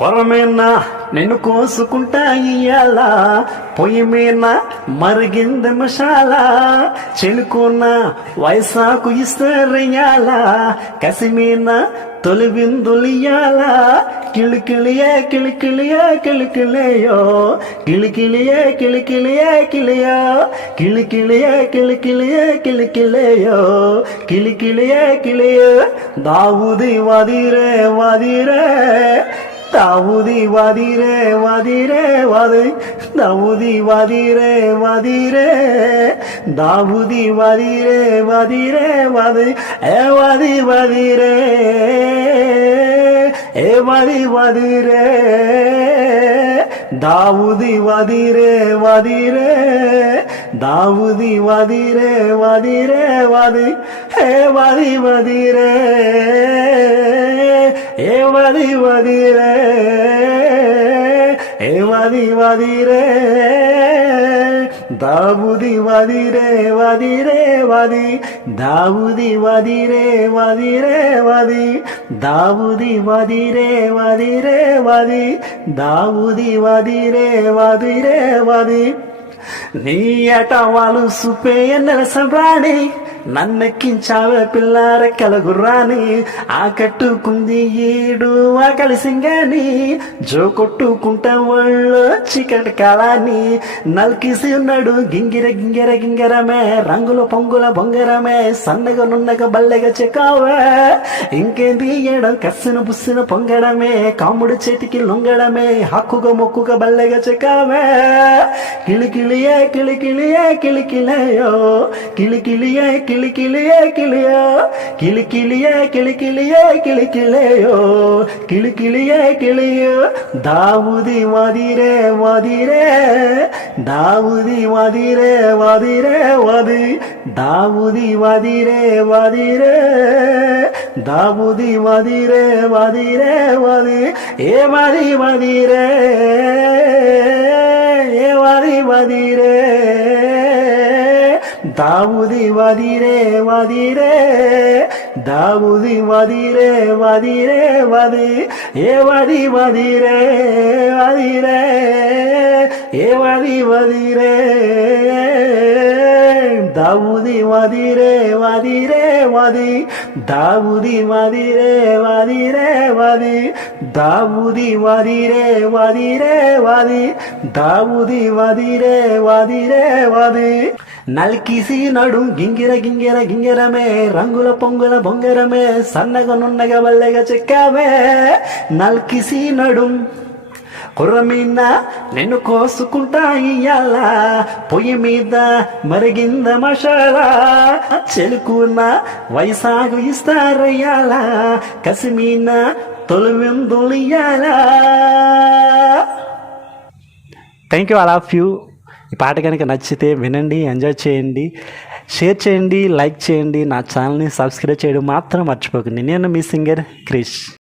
కొరమేనా నిన్ను కోసుకుంటా ఇయ్యాల పొయ్యి మీద మరిగింది మసాల చెలుకున్న వయసాకు ఇస్తారయ్యాల కసిమీన తొలి విందులియాల కిళికిళియే కిళికిళియే కిళికిళయో కిళికిళియే కిళికిళియే కిళియో కిళికిళియే కిళికిళియే కిళికిళయో కిళికిళియే కిళియో దావుది వదిరే వదిరే దావుది వదిరే వదిరే వది దావుది వదిరే వదిరే దావుది వదిరే వదిరే వది ఏ వది వదిరే ఏ వది వదిరే దావుది వదిరే వదిరే దావుది వదిరే వదిరే వది ఏ వది వదిరే ఏ వది వదిరే ఏ వది వదిరే దావుది వదిరే వదిరే వది దావుది వదిరే వదిరే వది దావుది వదిరే వదిరే వది దావుది వదిరే వదిరే వది నీ అట వాళ్ళు సుపే నెలసంబ్రాణి నన్నెక్కించావే పిల్లార కలగుర్రాని ఆ కట్టుకుంది ఏడు ఆ కలిసింగాని జో కొట్టుకుంటా వాళ్ళు చీకటి కాలాన్ని నల్కిసి ఉన్నాడు గింగిర గింగిర గింగిరమే రంగుల పొంగుల బొంగరమే సన్నగా నున్నగా బల్లెగా చెక్కావే ఇంకేంది ఏడం కస్సిన బుస్సిన పొంగడమే కాముడు చేతికి లొంగడమే హక్కుగా మొక్కుగా బల్లెగా చెక్కావే కిళికిళియే కిళికిళియే కిళికిళయో కిళికిళియే కిళికిళియే కిళియో కిళికిళియే కిళికిళియే కిళికిళయో కిళికిళియే కిళియో దావుది వదిరే వదిరే దావుది వదిరే వదిరే వది దావుది వదిరే వదిరే దావుది వదిరే వదిరే వది ఏ వది వదిరే ఏ వది వదిరే దావుది వదిరే వదిరే దావుది వదిరే వదిరే వది ఏ వది వదిరే వదిరే ఏ వది వదిరే దావుది వదిరే వదిరే వది దావుది వదిరే వదిరే వది దావుది వదిరే వదిరే వది దావుది వదిరే వదిరే వది నల్కిసి నడు గింగిర గింగిర గింగిరమే రంగుల పొంగుల బొంగరమే సన్నగా నున్నగా వల్లెగా చెక్కావే నల్కిసి నడు కుర్రమీన నిన్ను కోసుకుంటా ఇయ్యాల పొయ్యి మీద మరిగింద మసాలా చెలుకున్న వయసాగు ఇస్తారయ్యాల కసిమీన తొలి విందులియాల. Thank you all of you. ఈ పాట కనుక నచ్చితే వినండి, ఎంజాయ్ చేయండి, షేర్ చేయండి, లైక్ చేయండి. నా ఛానల్ని సబ్స్క్రైబ్ చేయడం మాత్రం మర్చిపోకండి. నేను మీ సింగర్ క్రిష్.